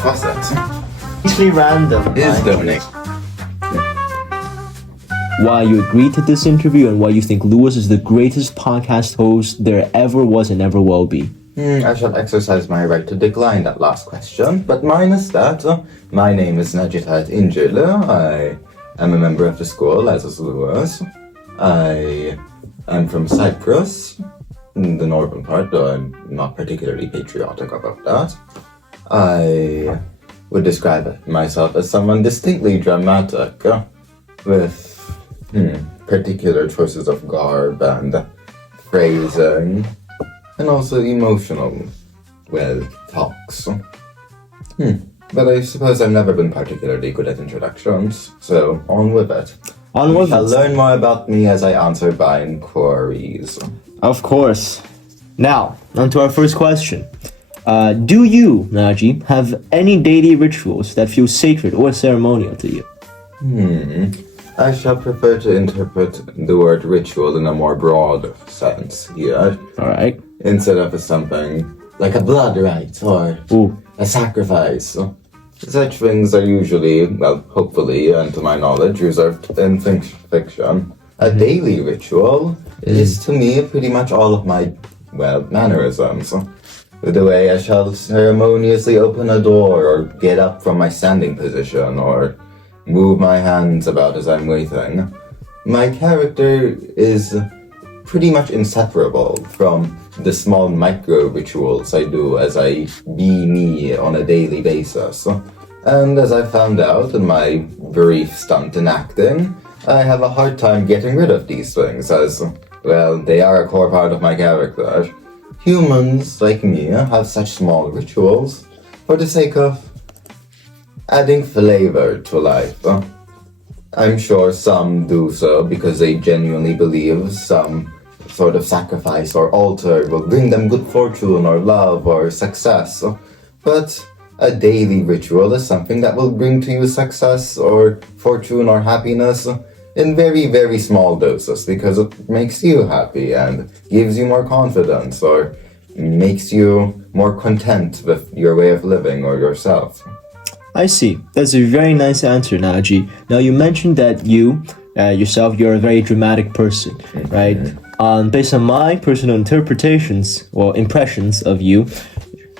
Which was it? Actually random. Is Dominic. Why you agreed to this interview and why you think Lewis is the greatest podcast host there ever was and ever will be. I shall exercise my right to decline that last question, but minus that, my name is Naci Injile. I am a member of the school, as is Lewis. I am from Cyprus, the northern part, though I'm not particularly patriotic about that. I would describe myself as someone distinctly dramatic, with particular choices of garb and phrasing, and also emotional, talks. But I suppose I've never been particularly good at introductions, so on with it. On with it. I'll learn more about me as I answer by inquiries. Of course. Now, on to our first question. Do you, Naci, have any daily rituals that feel sacred or ceremonial to you? I shall prefer to interpret the word ritual in a more broad sense here. Alright. Instead of something like a blood rite or a sacrifice. Such things are usually, hopefully, and to my knowledge, reserved in fiction. A daily ritual is, to me, pretty much all of my, mannerisms. The way I shall ceremoniously open a door or get up from my standing position or move my hands about as I'm waiting. My character is pretty much inseparable from the small micro rituals I do as I be me on a daily basis. And as I found out in my brief stunt in acting, I have a hard time getting rid of these things as, they are a core part of my character. Humans, like me, have such small rituals for the sake of adding flavor to life. I'm sure some do so because they genuinely believe some sort of sacrifice or altar will bring them good fortune or love or success. But a daily ritual is something that will bring to you success or fortune or happiness in very, very small doses because it makes you happy and gives you more confidence or makes you more content with your way of living or yourself. I see. That's a very nice answer, Naci. Now, you mentioned that you, yourself, you're a very dramatic person, right? Based on my personal interpretations, or impressions of you,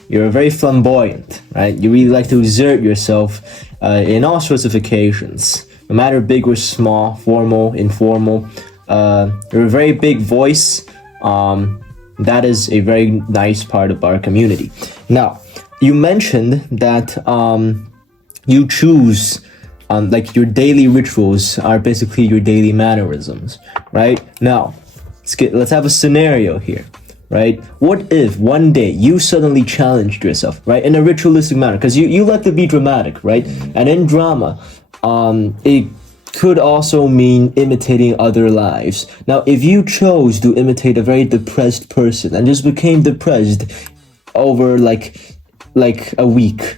you're very flamboyant, right? You really like to exert yourself in all sorts of occasions, no matter big or small, formal, informal. You're a very big voice. That is a very nice part of our community. Now, you mentioned that you choose, your daily rituals are basically your daily mannerisms, right? Now, let's have a scenario here, right? What if one day you suddenly challenged yourself, right, in a ritualistic manner? Because you like to be dramatic, right? And in drama, it could also mean imitating other lives. Now, if you chose to imitate a very depressed person and just became depressed over like a week,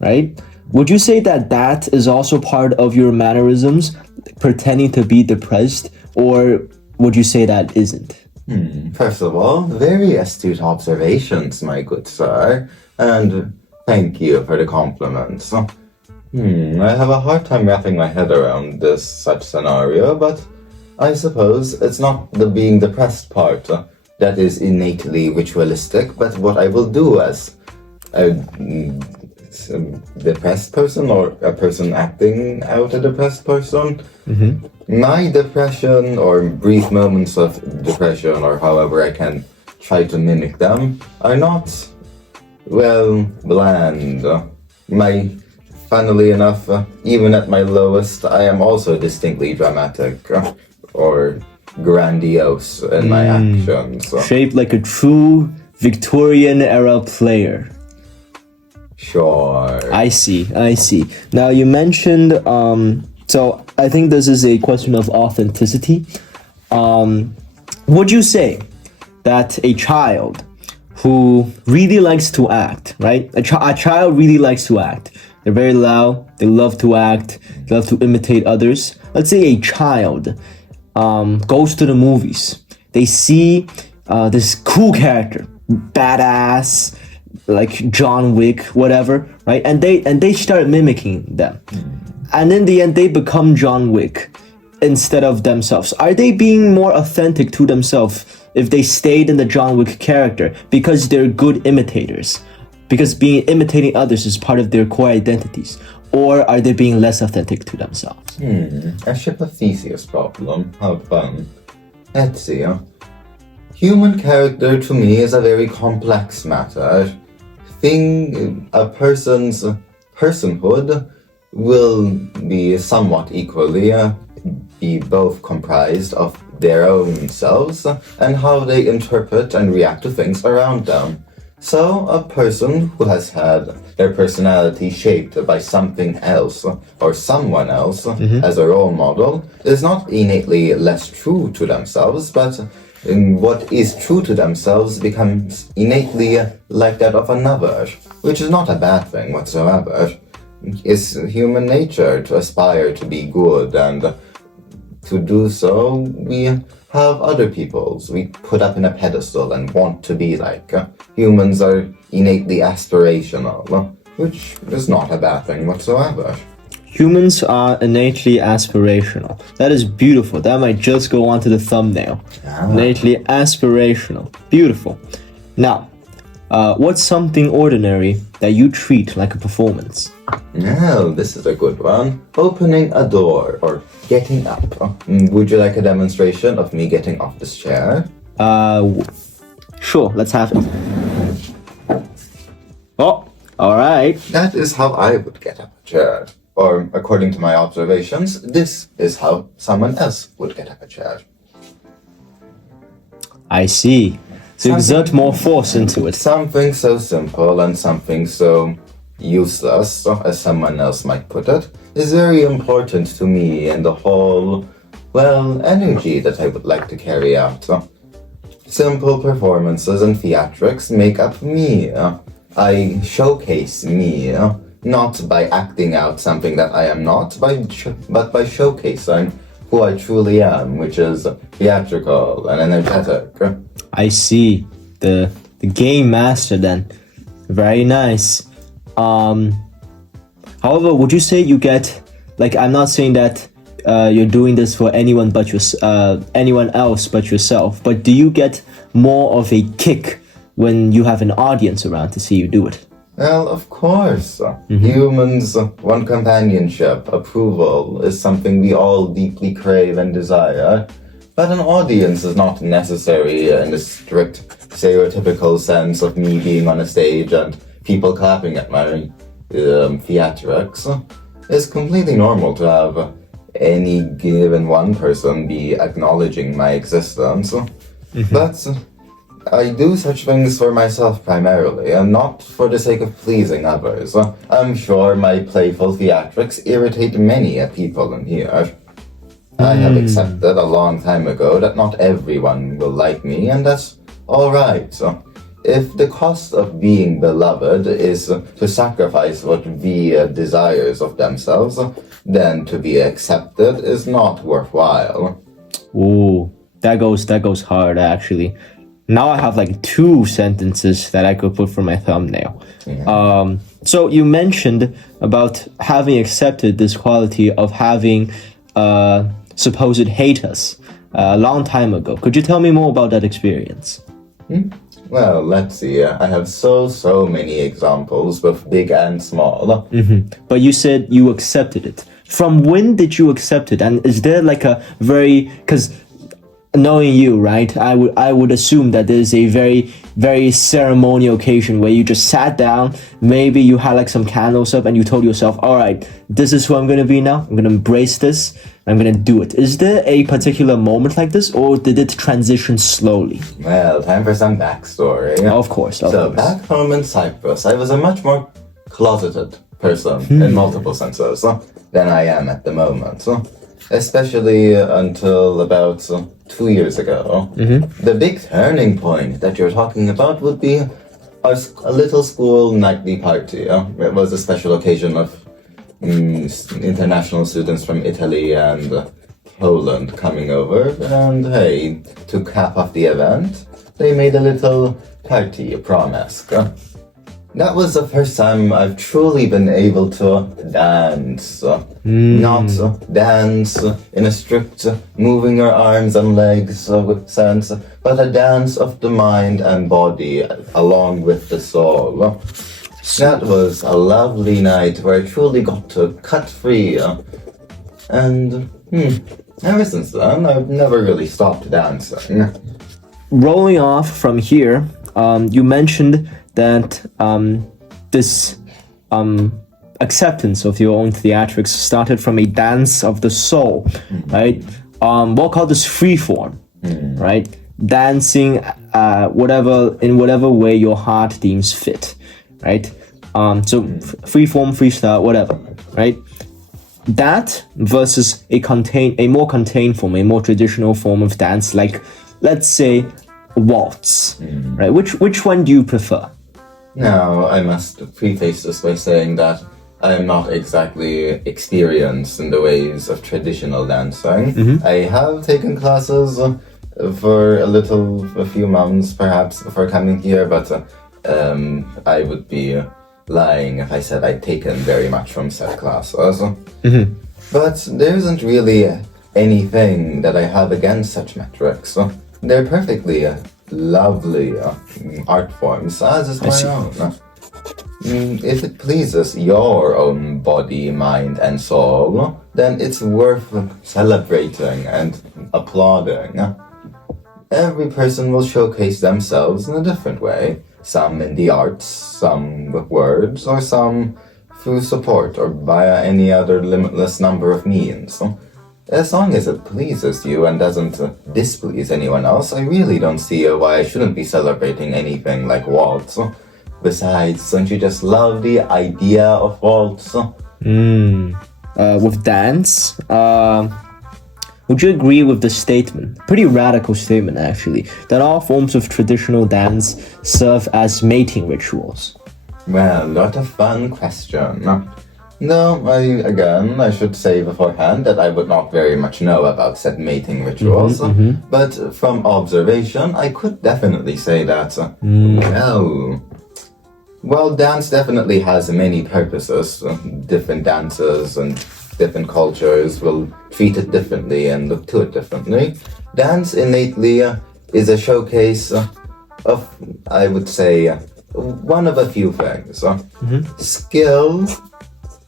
right? Would you say that is also part of your mannerisms, pretending to be depressed, or would you say that isn't? First of all, very astute observations, my good sir, and thank you for the compliments. I have a hard time wrapping my head around such scenario, but I suppose it's not the being depressed part that is innately ritualistic, but what I will do as a depressed person or a person acting out a depressed person. My depression or brief moments of depression or however I can try to mimic them are not, bland. Funnily enough, even at my lowest, I am also distinctly dramatic or grandiose in my actions. Shaped like a true Victorian era player. Sure. I see. Now, you mentioned, so I think this is a question of authenticity. Would you say that a child who really likes to act, right? A child really likes to act. They're very loud, they love to act, they love to imitate others. Let's say a child goes to the movies. They see this cool character, badass, like John Wick, whatever, right? And they start mimicking them, and in the end, they become John Wick instead of themselves. Are they being more authentic to themselves if they stayed in the John Wick character because they're good imitators? Because imitating others is part of their core identities, or are they being less authentic to themselves? A ship of Theseus problem. How fun. Let's see. Human character to me is a very complex matter. A person's personhood will be somewhat equally be both comprised of their own selves and how they interpret and react to things around them. So, a person who has had their personality shaped by something else or someone else as a role model is not innately less true to themselves, but what is true to themselves becomes innately like that of another, which is not a bad thing whatsoever. It's human nature to aspire to be good, and to do so, we have other peoples we put up in a pedestal and want to be like. Humans are innately aspirational, which is not a bad thing whatsoever. Humans are innately aspirational. That is beautiful. That might just go onto the thumbnail. Innately aspirational. Beautiful. Now, what's something ordinary that you treat like a performance? Well, this is a good one. Opening a door or getting up. Would you like a demonstration of me getting off this chair? Sure, let's have it. Oh, alright. That is how I would get up a chair. Or, according to my observations, this is how someone else would get up a chair. I see. So exert more force into it. Something so simple and something so useless, as someone else might put it, is very important to me and the whole, energy that I would like to carry out. Simple performances and theatrics make up me. I showcase me, not by acting out something that I am not, but by showcasing who I truly am, which is theatrical and energetic. I see. The game master then. Very nice. However, would you say you get, I'm not saying that you're doing this for anyone else but yourself, but do you get more of a kick when you have an audience around to see you do it? Well, of course. Humans want companionship. Approval is something we all deeply crave and desire. But an audience is not necessary in the strict, stereotypical sense of me being on a stage and people clapping at my theatrics. It's completely normal to have any given one person be acknowledging my existence. But I do such things for myself primarily, and not for the sake of pleasing others. I'm sure my playful theatrics irritate many people in here. I have accepted a long time ago that not everyone will like me, and that's alright. If the cost of being beloved is to sacrifice what the desires of themselves, then to be accepted is not worthwhile. Ooh, that goes hard actually. Now I have 2 sentences that I could put for my thumbnail. Yeah. So you mentioned about having accepted this quality of having supposed haters a long time ago. Could you tell me more about that experience? Well, let's see. I have so many examples, both big and small. But you said you accepted it. From when did you accept it? And is there a very... Because knowing you, right, I would assume that there's a very ceremonial occasion where you just sat down, maybe you had some candles up and you told yourself, all right, this is who I'm going to be now. I'm going to embrace this. I'm going to do it. Is there a particular moment like this, or did it transition slowly? Well, time for some backstory. Of course. Back home in Cyprus, I was a much more closeted person in multiple senses than I am at the moment. Especially until about 2 years ago. The big turning point that you're talking about would be a little school nightly party. It was a special occasion of international students from Italy and Poland coming over, and hey, to cap off the event, they made a little party, a prom-esque. That was the first time I've truly been able to dance. Not dance in a strict moving your arms and legs with sense, but a dance of the mind and body along with the soul. That was a lovely night where I truly got to cut free. And ever since then, I've never really stopped dancing. Rolling off from here, you mentioned that this acceptance of your own theatrics started from a dance of the soul, right? We'll call this free form, right? Dancing in whatever way your heart deems fit, right? So free form, freestyle, whatever, right? That versus a more contained form, a more traditional form of dance, like let's say waltz, right? Which one do you prefer? Now, I must preface this by saying that I am not exactly experienced in the ways of traditional dancing. I have taken classes for a few months perhaps before coming here, but I would be lying if I said I'd taken very much from said classes. But there isn't really anything that I have against such metrics. They're perfectly lovely art forms, as is my own. If it pleases your own body, mind, and soul, then it's worth celebrating and applauding. Every person will showcase themselves in a different way, some in the arts, some with words, or some through support or via any other limitless number of means. As long as it pleases you and doesn't displease anyone else, I really don't see why I shouldn't be celebrating anything like waltz. Besides, don't you just love the idea of waltz? With dance, would you agree with the statement, pretty radical statement actually, that all forms of traditional dance serve as mating rituals? Well, what a fun question. No, I should say beforehand that I would not very much know about said mating rituals, but from observation, I could definitely say that, well, dance definitely has many purposes. Different dances and different cultures will treat it differently and look to it differently. Dance innately is a showcase of, I would say, one of a few things. Skill,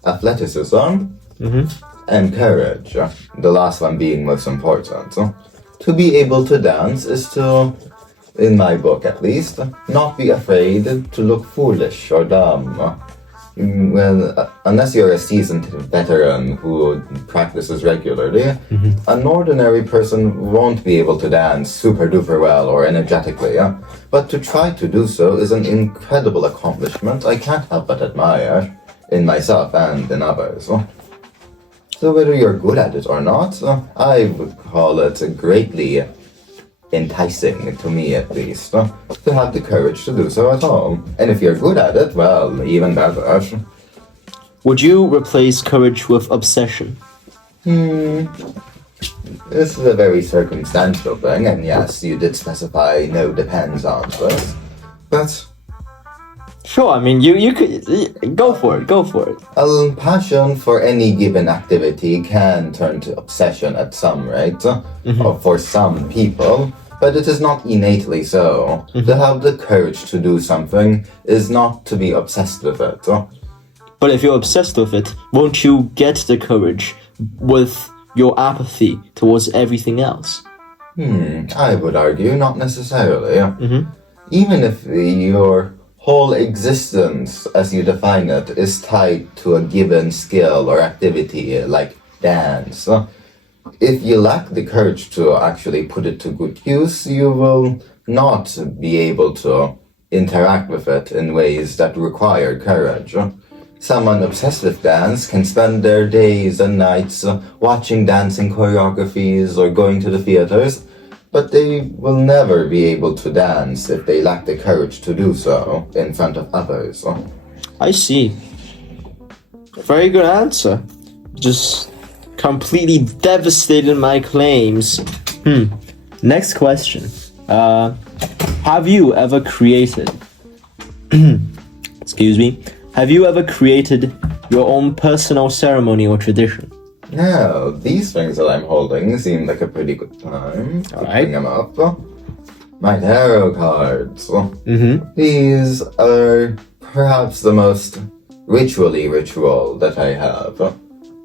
athleticism, and courage, the last one being most important. To be able to dance is to, in my book at least, not be afraid to look foolish or dumb. Well, unless you're a seasoned veteran who practices regularly, an ordinary person won't be able to dance super duper well or energetically. But to try to do so is an incredible accomplishment I can't help but admire in myself and in others. So whether you're good at it or not, I would call it greatly enticing, to me at least, to have the courage to do so at all. And if you're good at it, well, even better. Would you replace courage with obsession? This is a very circumstantial thing, and yes, you did specify no depends on this. But sure, I mean, you could go for it. a passion for any given activity can turn to obsession at some rate, or for some people, but it is not innately so. To have the courage to do something is not to be obsessed with it. But if you're obsessed with it, won't you get the courage with your apathy towards everything else? I would argue not necessarily. Even if your whole existence, as you define it, is tied to a given skill or activity, like dance. If you lack the courage to actually put it to good use, you will not be able to interact with it in ways that require courage. Someone obsessed with dance can spend their days and nights watching dancing choreographies or going to the theaters, but they will never be able to dance if they lack the courage to do so in front of others. I see. Very good answer. Just completely devastated my claims. Next question. Have you ever created excuse me, have you ever created your own personal ceremony or tradition? Now, these things that I'm holding seem like a pretty good time to bring them up. My tarot cards. These are perhaps the most ritual that I have.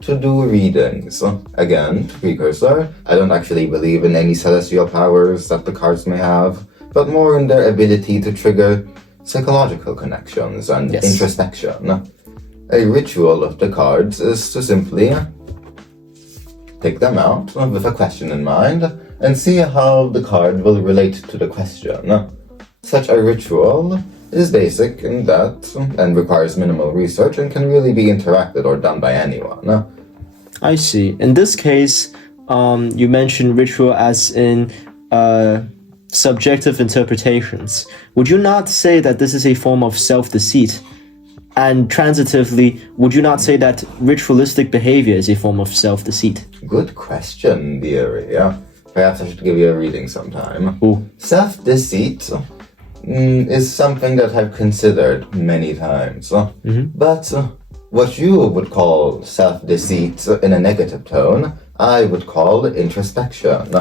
To do readings. Again, precursor, I don't actually believe in any celestial powers that the cards may have, but more in their ability to trigger psychological connections and introspection. A ritual of the cards is to simply pick them out with a question in mind and see how the card will relate to the question. Such a ritual is basic in that and requires minimal research and can really be interacted or done by anyone. I see. In this case, you mentioned ritual as in subjective interpretations. Would you not say that this is a form of self-deceit? And transitively, would you not say that ritualistic behavior is a form of self-deceit? Good question, dearie. Perhaps I should give you a reading sometime. Self-deceit is something that I've considered many times. But what you would call self-deceit in a negative tone, I would call introspection.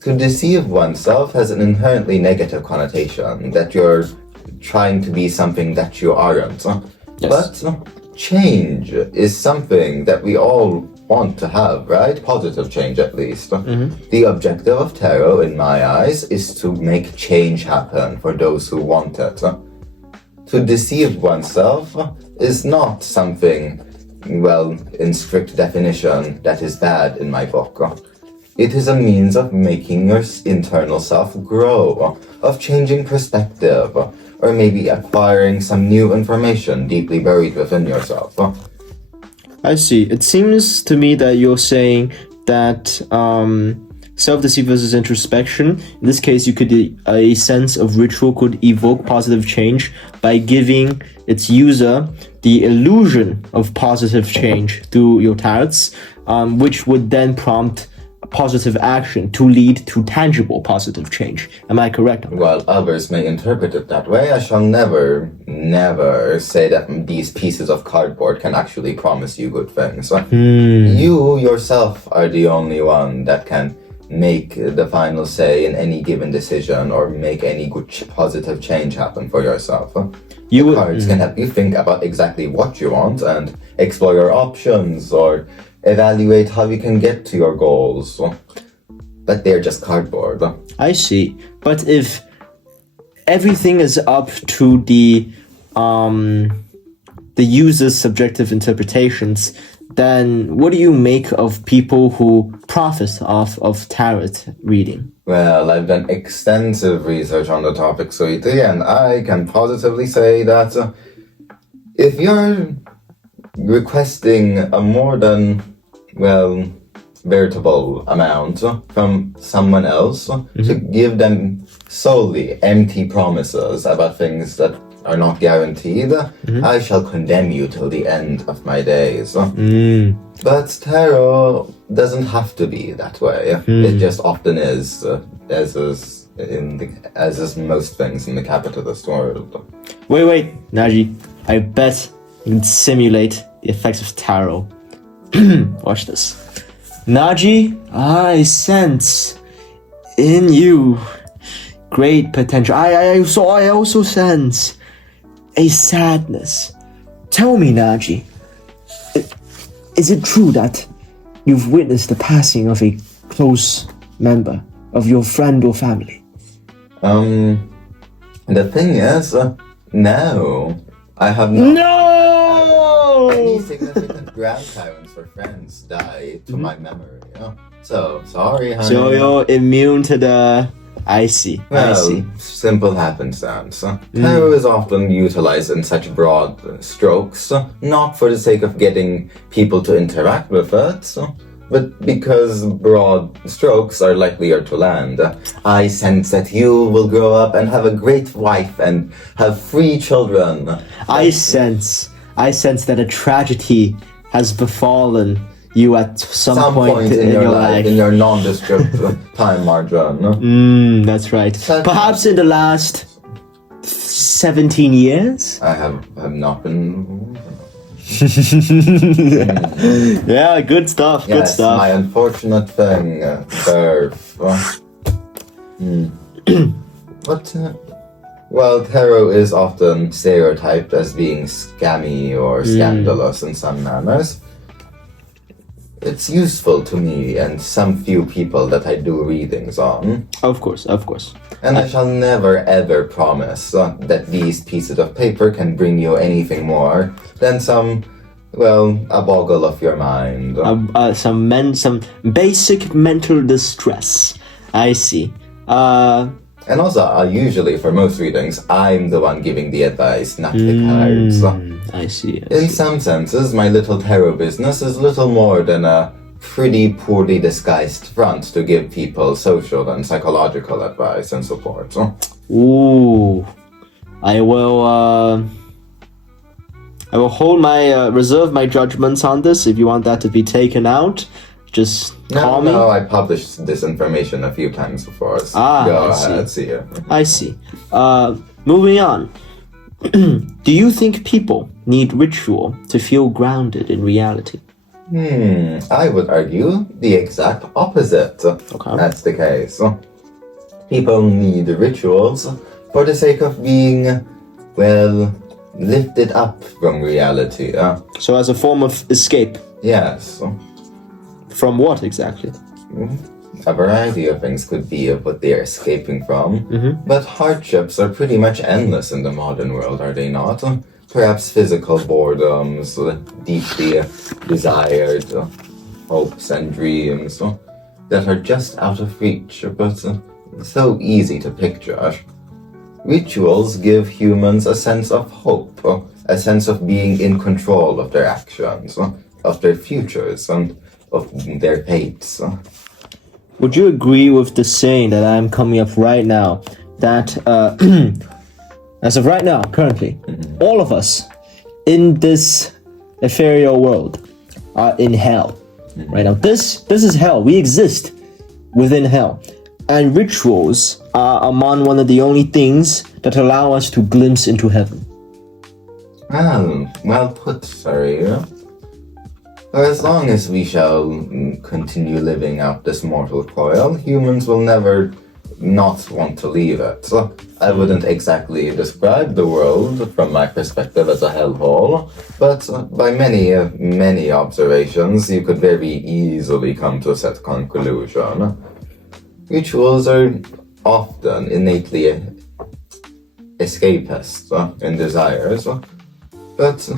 To deceive oneself has an inherently negative connotation, that you're trying to be something that you aren't. But change is something that we all want to have, right? Positive change, at least. The objective of tarot, in my eyes, is to make change happen for those who want it. To deceive oneself is not something, well, in strict definition, that is bad in my book. It is a means of making your internal self grow, of changing perspective, or maybe acquiring some new information deeply buried within yourself. I see. It seems to me that you're saying that self-deceit versus introspection, in this case, you could a sense of ritual could evoke positive change by giving its user the illusion of positive change through your tarots, which would then prompt positive action to lead to tangible positive change. Am I correct? While others may interpret it that way, I shall never say that these pieces of cardboard can actually promise you good things. You yourself are the only one that can make the final say in any given decision or make any good positive change happen for yourself. Cards can help you think about exactly what you want and explore your options or evaluate how you can get to your goals. But they're just cardboard. I see. But if everything is up to the user's subjective interpretations, then what do you make of people who profit off of tarot reading? Well, I've done extensive research on the topic, sweetie, and I can positively say that if you're requesting a more than, well, veritable amount from someone else to give them solely empty promises about things that are not guaranteed, I shall condemn you till the end of my days. But tarot doesn't have to be that way. It just often is, as is most things in the capitalist world. Wait, Naci. I bet you can simulate the effects of tarot. Watch this. Naci, I sense in you great potential. I also sense a sadness. Tell me, Naci, is it true that you've witnessed the passing of a close member of your friend or family? The thing is, no. I have not. No! Any significant grandparents or friends die to my memory. So, sorry, honey. So you're immune to the... I see. Simple happenstance. Tarot is often utilized in such broad strokes, not for the sake of getting people to interact with it, but because broad strokes are likelier to land. I sense that you will grow up and have a great wife and have 3 children. I sense that a tragedy has befallen you at some point in your life. In your nondescript time margin. That's right. Perhaps in the last 17 years? I have not been. Yeah, good stuff, good Yes, stuff. my unfortunate thing, birth. What? Well, tarot is often stereotyped as being scammy or scandalous in some manners. It's useful to me and some few people that I do readings on. Of course, of course. And I shall never ever promise that these pieces of paper can bring you anything more than some, well, a boggle of your mind. Some basic mental distress. I see. And also, usually for most readings, I'm the one giving the advice, not the cards. I see. In some senses, my little tarot business is little more than a pretty poorly disguised front to give people social and psychological advice and support. Ooh, I will hold my reserve my judgments on this. If you want that to be taken out, just call me. No, I published this information a few times before. So go ahead, see you. I see. Moving on. Do you think people need ritual to feel grounded in reality? I would argue the exact opposite. Okay. That's the case. People need rituals for the sake of being, well, lifted up from reality. So as a form of escape. Yes. From what exactly? A variety of things could be what they are escaping from, but hardships are pretty much endless in the modern world, are they not? Perhaps physical boredoms, deeply desired hopes and dreams that are just out of reach, but so easy to picture. Rituals give humans a sense of hope, a sense of being in control of their actions, of their futures, and of their fates. Would you agree with the saying that I'm coming up right now, that as of right now, currently, all of us in this ethereal world are in hell. Right now, this is hell. We exist within hell. And rituals are among one of the only things that allow us to glimpse into heaven. Well put, sir. For as long as we shall continue living out this mortal coil, humans will never not want to leave it. So I wouldn't exactly describe the world from my perspective as a hellhole, but by many observations, you could very easily come to a set conclusion. Rituals are often innately escapist in desires, but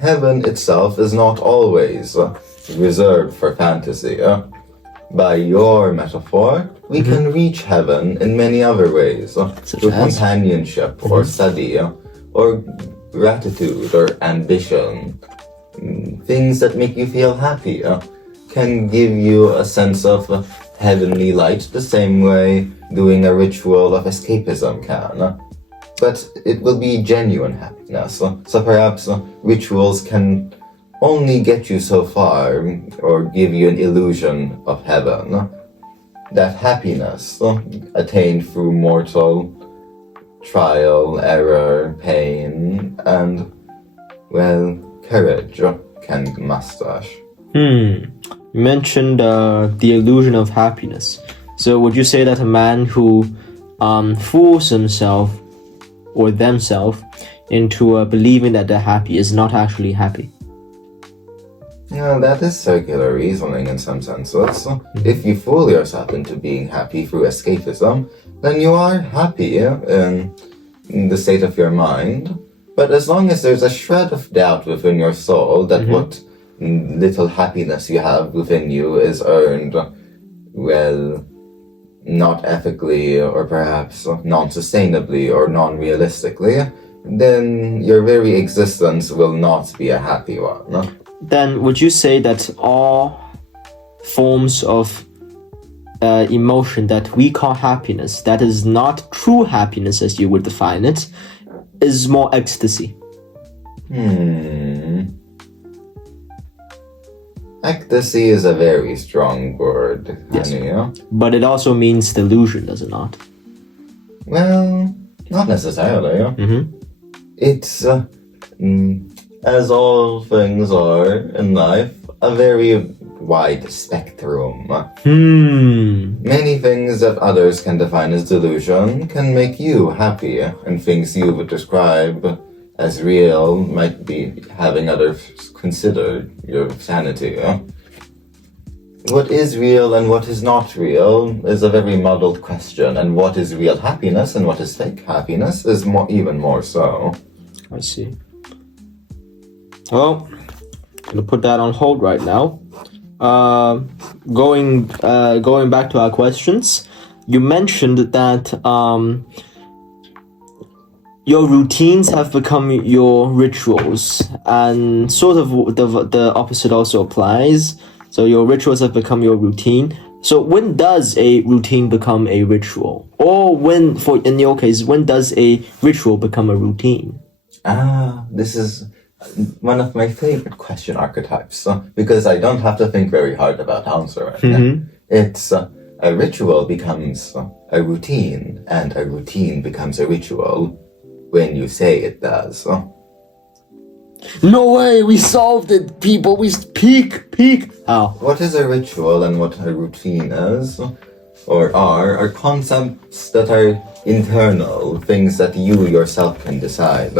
heaven itself is not always reserved for fantasy. By your metaphor, we can reach heaven in many other ways, through companionship or study, or gratitude or ambition. Things that make you feel happy can give you a sense of heavenly light the same way doing a ritual of escapism can. But it will be genuine happiness. So perhaps rituals can only get you so far or give you an illusion of heaven. That happiness attained through mortal trial, error, pain, and, well, courage can muster. You mentioned the illusion of happiness. So would you say that a man who fools himself or themselves into believing that they're happy is not actually happy? Yeah, that is circular reasoning in some senses. If you fool yourself into being happy through escapism, then you are happy in the state of your mind. But as long as there's a shred of doubt within your soul that what little happiness you have within you is earned, well, not ethically or perhaps non-sustainably or non-realistically, then your very existence will not be a happy one. Then would you say that all forms of emotion that we call happiness, that is not true happiness as you would define it, is more ecstasy? Ecstasy is a very strong word, Yes. honey. But it also means delusion, does it not? Well, Not necessarily. Mm-hmm. It's, as all things are in life, a very wide spectrum. Many things that others can define as delusion can make you happy, and things you would describe as real might be having others consider your sanity. What is real and what is not real is a very muddled question, and what is real happiness and what is fake happiness is even more so. I see. Well, I'm gonna put that on hold right now. Going back to our questions, you mentioned that your routines have become your rituals, and sort of the opposite also applies. So your rituals have become your routine. So when does a routine become a ritual? Or in your case, when does a ritual become a routine? This is one of my favorite question archetypes, because I don't have to think very hard about answering. It's a ritual becomes a routine, and a routine becomes a ritual when you say it does. No way, we solved it, people. We peak. How? What is a ritual and what a routine is, or are concepts that are internal, things that you yourself can decide.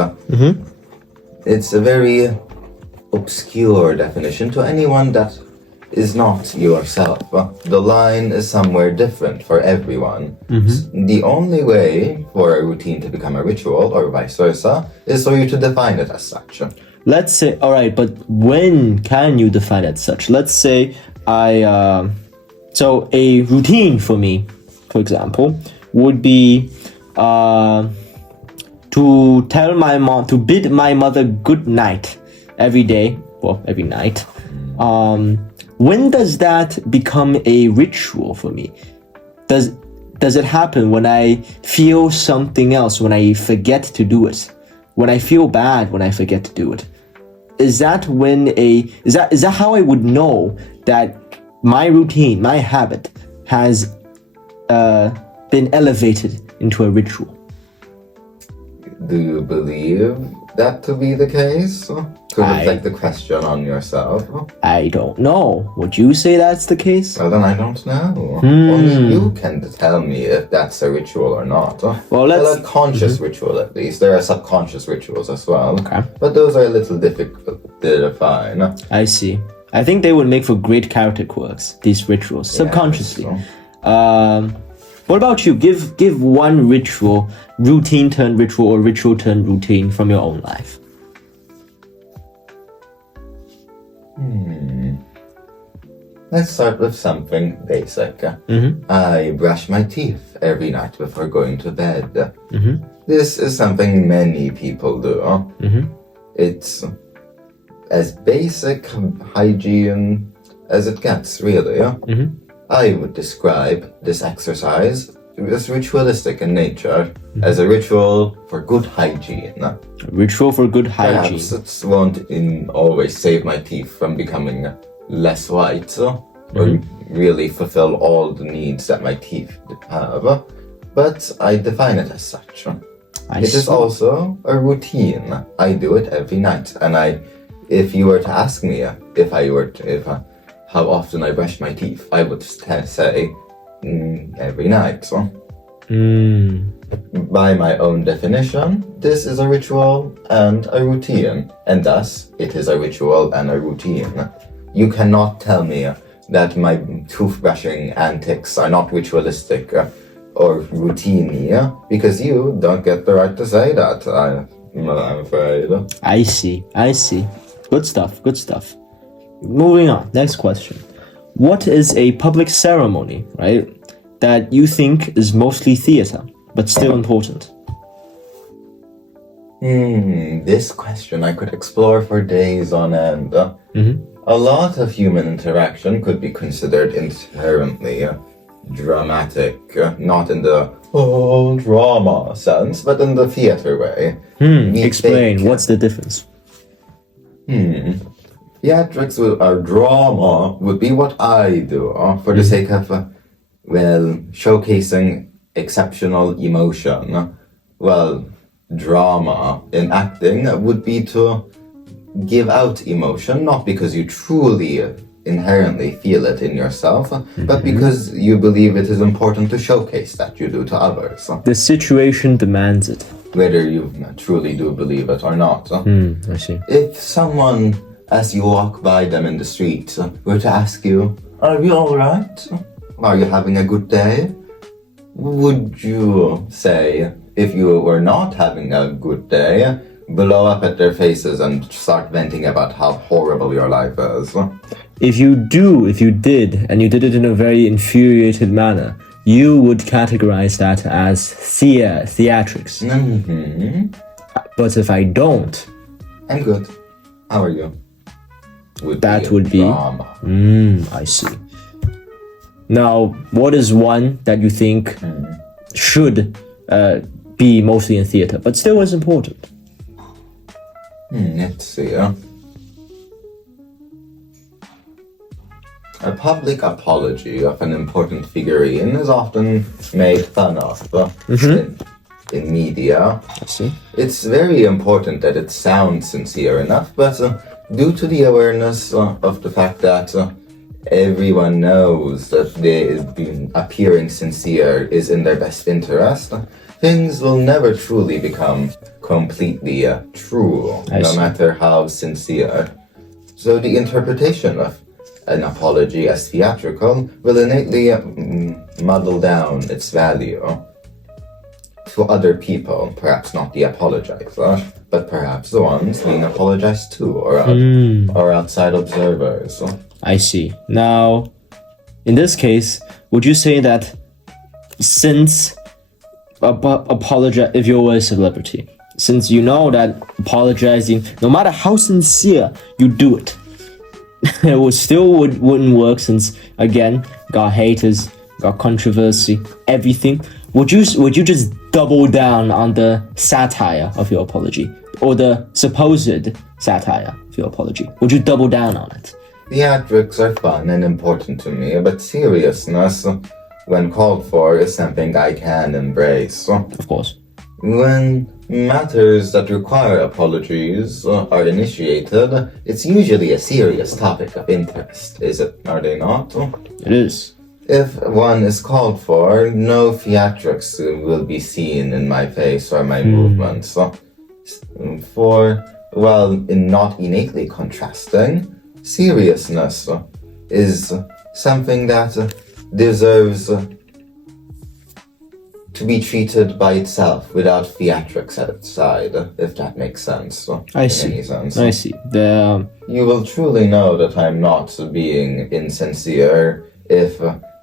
It's a very obscure definition to anyone that is not yourself. The line is somewhere different for everyone. The only way for a routine to become a ritual, or vice versa, is for you to define it as such. Let's say, all right, but when can you define it as such? Let's say so a routine for me, for example, would be to tell my mom, to bid my mother good night every day, well, every night. When does that become a ritual for me? Does it happen when I feel something else, when I forget to do it? When I feel bad when I forget to do it? Is that how I would know that my routine, my habit has been elevated into a ritual? Do you believe that to be the case? To reflect the question on yourself? I don't know. Would you say that's the case? Well, then I don't know. Only you can tell me if that's a ritual or not. Well, a conscious ritual at least. There are subconscious rituals as well. Okay. But those are a little difficult to define. I see. I think they would make for great character quirks, these rituals, subconsciously. What about you? Give one ritual, routine turned ritual, or ritual turned routine from your own life. Let's start with something basic. I brush my teeth every night before going to bed. This is something many people do. It's as basic hygiene as it gets, really. I would describe this exercise as ritualistic in nature, as a ritual for good hygiene. A ritual for good hygiene. Perhaps it won't always save my teeth from becoming less white, or really fulfill all the needs that my teeth have, but I define it as such. It is also a routine. I do it every night, and if you were to ask me how often I brush my teeth, I would say every night. By my own definition, this is a ritual and a routine, and thus it is a ritual and a routine. You cannot tell me that my toothbrushing antics are not ritualistic or routine, because you don't get the right to say that, I'm afraid. I see. Good stuff. Moving on, next question. What is a public ceremony, right, that you think is mostly theater, but still important? This question I could explore for days on end. A lot of human interaction could be considered inherently dramatic, not in the drama sense, but in the theater way. Explain, what's the difference? Theatrics or drama would be what I do for the sake of, showcasing exceptional emotion. drama in acting would be to give out emotion, not because you truly inherently feel it in yourself, but because you believe it is important to showcase that you do to others. The situation demands it. Whether you truly do believe it or not. I see. If someone, as you walk by them in the street, were to ask you, "Are you alright? Are you having a good day?" Would you say, if you were not having a good day, blow up at their faces and start venting about how horrible your life is? If you did, and you did it in a very infuriated manner, you would categorize that as theatrics. But if I don't... I'm good. How are you? That would be drama. I see. Now, what is one that you think should be mostly in theater, but still is important? Let's see. A public apology of an important figurine is often made fun of in media. I see. It's very important that it sounds sincere enough, but due to the awareness of the fact that everyone knows that appearing sincere is in their best interest, things will never truly become completely true, no matter how sincere. So the interpretation of an apology as theatrical will innately muddle down its value to other people, perhaps not the apologizer, but perhaps the ones being apologized to, or outside observers. I see. Now, in this case, would you say that since if you were a celebrity, since you know that apologizing, no matter how sincere you do it, it wouldn't work, since again, got haters, got controversy, everything. Would you just double down on the satire of your apology, or the supposed satire of your apology? Would you double down on it? Theatrics are fun and important to me, but seriousness, when called for, is something I can embrace. Of course. When matters that require apologies are initiated, it's usually a serious topic of interest, are they not? It is. If one is called for, no theatrics will be seen in my face or my movements. In not innately contrasting, seriousness is something that deserves to be treated by itself without theatrics at its side, if that makes sense. I see. I see. You will truly know that I'm not being insincere if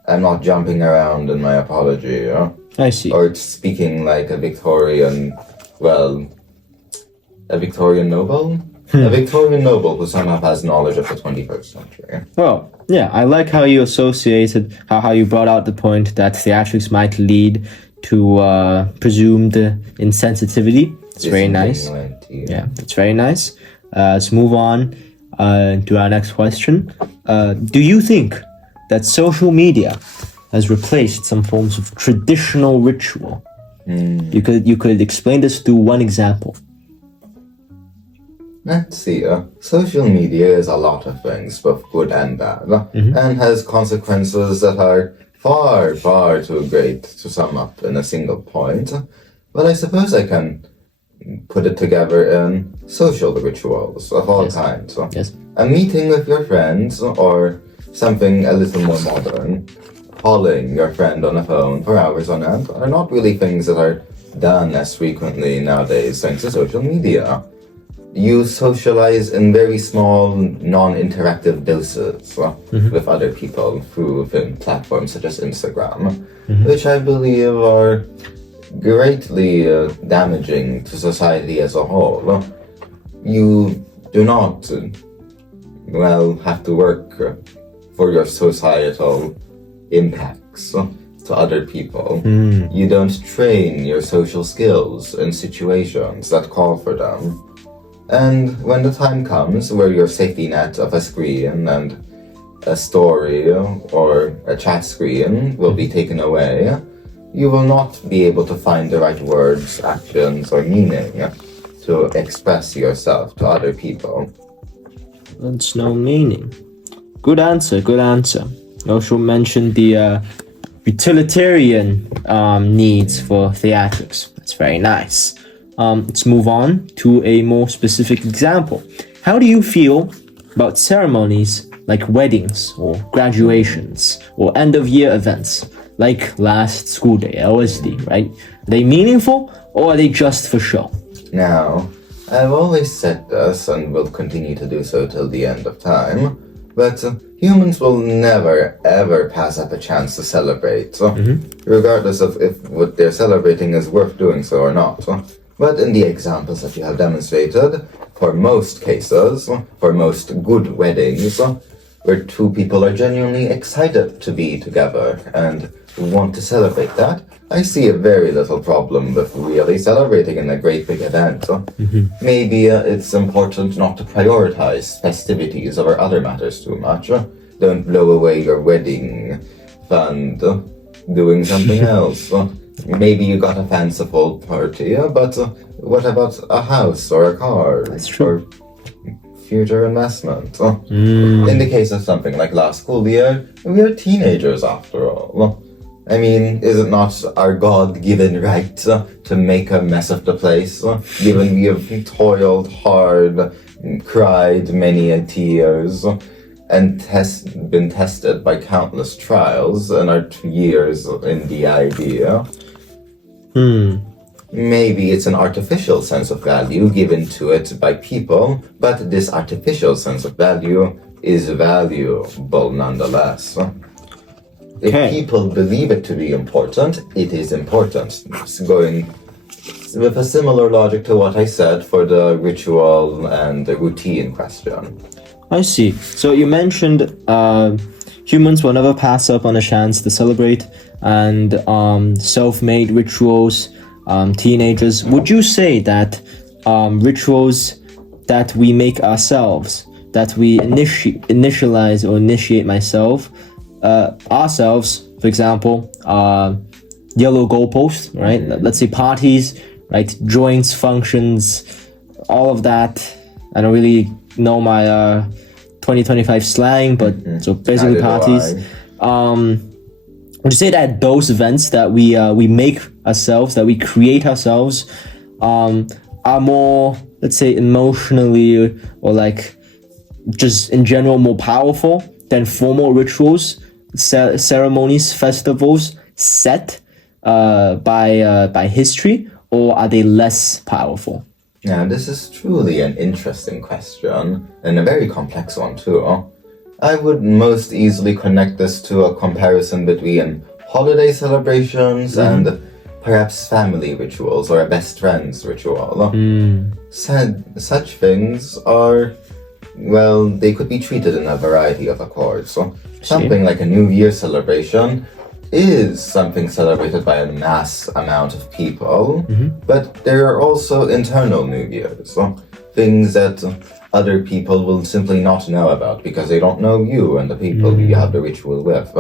I'm not jumping around in my apology. I see. Or speaking like a Victorian noble? A Victorian noble who somehow has knowledge of the 21st century. Well, yeah, I like how you associated, how you brought out the point that theatrics might lead to presumed insensitivity. It's very nice. Yeah, it's very nice. Let's move on to our next question. Do you think that social media has replaced some forms of traditional ritual? You could explain this through one example. Let's see. Social media is a lot of things, both good and bad, and has consequences that are far, far too great to sum up in a single point. But I suppose I can put it together in social rituals of all kinds. Yes. A meeting with your friends, or something a little more modern, calling your friend on a phone for hours on end, are not really things that are done as frequently nowadays thanks to social media. You socialize in very small, non-interactive doses with other people through platforms such as Instagram, which I believe are greatly damaging to society as a whole. You do not, have to work for your societal impacts to other people. You don't train your social skills in situations that call for them. And when the time comes where your safety net of a screen and a story or a chat screen will be taken away, you will not be able to find the right words, actions, or meaning to express yourself to other people. That's no meaning. Good answer, good answer. You also mentioned the utilitarian needs for theatrics. That's very nice. Let's move on to a more specific example. How do you feel about ceremonies like weddings or graduations or end-of-year events like last school day, LSD, right? Are they meaningful or are they just for show? Now, I've always said this and will continue to do so till the end of time, but humans will never ever pass up a chance to celebrate, regardless of if what they're celebrating is worth doing so or not. But in the examples that you have demonstrated, for most cases, for most good weddings, where two people are genuinely excited to be together and want to celebrate that, I see a very little problem with really celebrating in a great big event. Maybe it's important not to prioritize festivities over other matters too much. Don't blow away your wedding fund doing something else. Maybe you got a fanciful party, but what about a house or a car? That's true. Or future investment? In the case of something like last school year, we are teenagers after all. I mean, is it not our God-given right to make a mess of the place, given we have toiled hard, cried many a tears, and been tested by countless trials in our 2 years in the idea? Maybe it's an artificial sense of value given to it by people, but this artificial sense of value is valuable nonetheless. If people believe it to be important, it is important. It's going with a similar logic to what I said for the ritual and the routine question. I see. So you mentioned humans will never pass up on a chance to celebrate, and self-made rituals, teenagers. Would you say that rituals that we make ourselves, that we initialize or initiate ourselves, for example, yellow goalpost, right? Let's say parties, right? Joints, functions, all of that. I don't really know my 2025 slang, but so basically parties. Would you say that those events that we make ourselves, that we create ourselves, are more, let's say, emotionally or like just in general more powerful than formal rituals, ceremonies, festivals set by history, or are they less powerful? Now, this is truly an interesting question, and a very complex one too. I would most easily connect this to a comparison between holiday celebrations and perhaps family rituals or a best friend's ritual. Such things are, well, they could be treated in a variety of accords. Something like a New Year celebration is something celebrated by a mass amount of people, but there are also internal New Years, things that other people will simply not know about because they don't know you and the people you have the ritual with.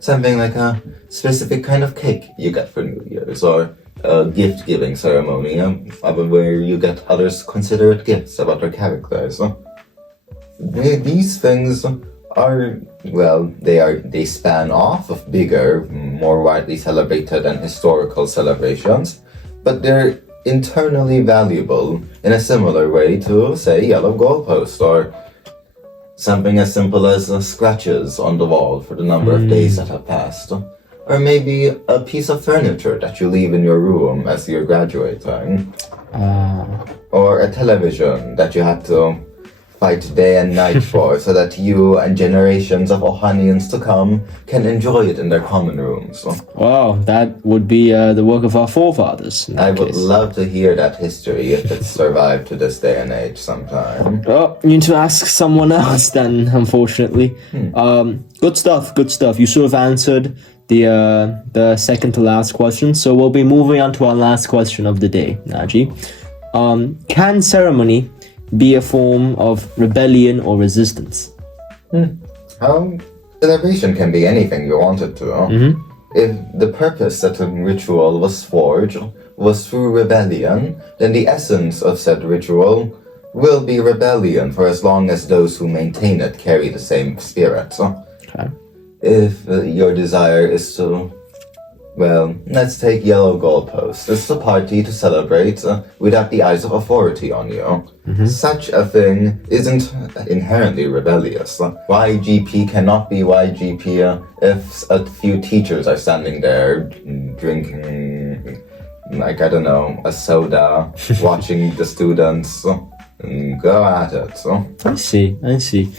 Something like a specific kind of cake you get for New Year's, or a gift-giving ceremony where you get others considerate gifts about their characters. These things are, well, they span off of bigger, more widely celebrated and historical celebrations, but they're internally valuable in a similar way to, say, yellow goalpost, or something as simple as scratches on the wall for the number of days that have passed, or maybe a piece of furniture that you leave in your room as you're graduating, or a television that you had to fight day and night for so that you and generations of Ohanians to come can enjoy it in their common rooms. Wow, that would be the work of our forefathers. I would love to hear that history if it survived to this day and age sometime. Oh, you need to ask someone else then, unfortunately. Good stuff, good stuff. You sort of answered the second to last question, so we'll be moving on to our last question of the day, Naci. Can ceremony be a form of rebellion or resistance? Celebration can be anything you want it to. if the purpose that a ritual was forged was through rebellion, then the essence of said ritual will be rebellion for as long as those who maintain it carry the same spirit. Okay. If your desire is to, well, let's take Yellow Goalpost. It's a party to celebrate without the eyes of authority on you. Such a thing isn't inherently rebellious. YGP cannot be YGP if a few teachers are standing there drinking, like, I don't know, a soda, watching the students. Go at it. I see.